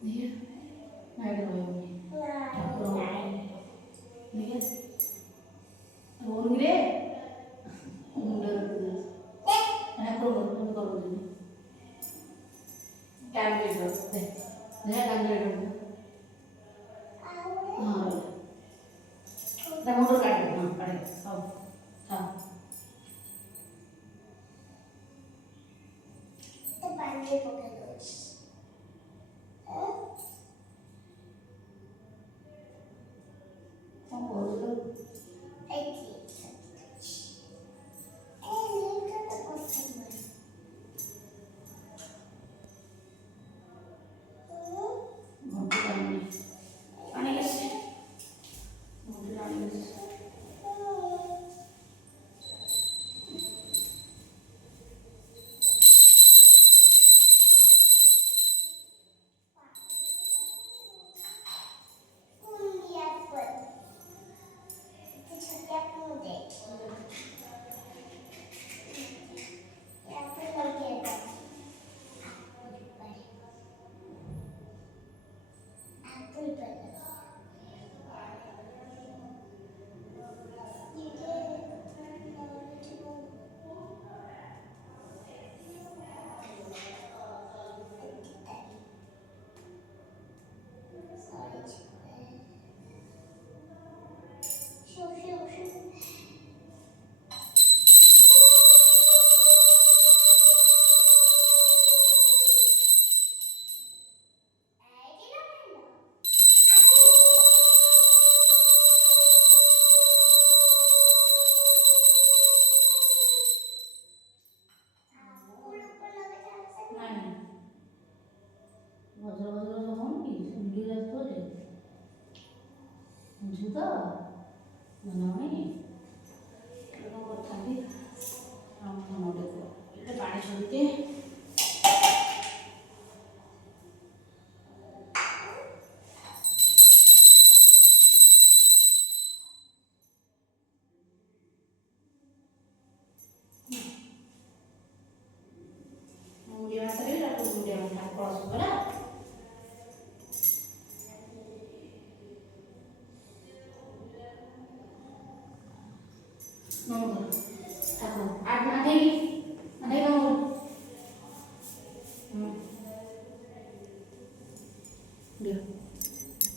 Iya, ada lagi. Aku ini kan, orang gede, udah terus. Aku baru ini. Kan gitu, deh. Dia kan gitu. Ah, kita mundur kan? Ada. Oh, ah. Pandai pakai terus. Oh, baru. Mundur kan ini. Aneh sih. Mundur aneh. Wajar-wajar sama nih, sendiri aja deh. Juga, mana nih? Kalau buat tadi, kamu mau deh kok. Kita pakai sedikit. Kemudian sering atau kemudian kalau sebelah. Nomor, aku ada lagi, nomor. Dia.